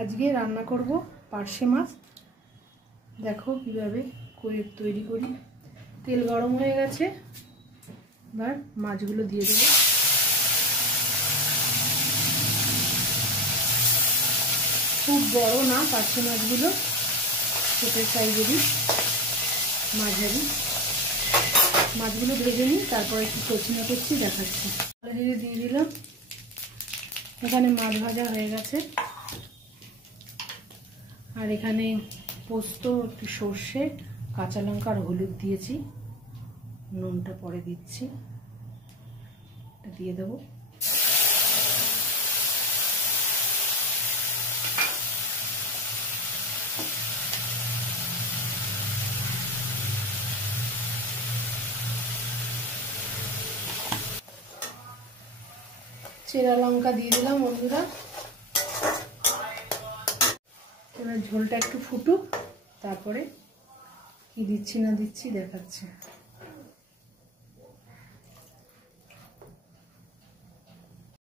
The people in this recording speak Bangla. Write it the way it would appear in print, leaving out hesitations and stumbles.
আজকে রান্না করব পার্শে মাছ। দেখো কিভাবে তৈরি করি। তেল গরম হয়ে গেছে, এবার মাছগুলো দিয়ে দেবো। খুব বড় না পার্শে মাছগুলো, ছোট সাইজেরই মাঝারি। মাছগুলো ভেজে নিই, তারপরে একটু কচি না করছি দেখাচ্ছি। ধীরে দিয়ে দিলাম। এখানে মাছ ভাজা হয়ে গেছে, আর এখানে পোস্ত, একটু সর্ষে, কাঁচা লঙ্কা আর হলুদ দিয়েছি। নুনটা পরে দিচ্ছি, এটা দিয়ে দেবো। চেরা লঙ্কা দিয়ে দিলাম বন্ধুরা। এবার ঝোলটা একটু ফুটুক, তারপরে কি দিচ্ছি না দিচ্ছি দেখাচ্ছি।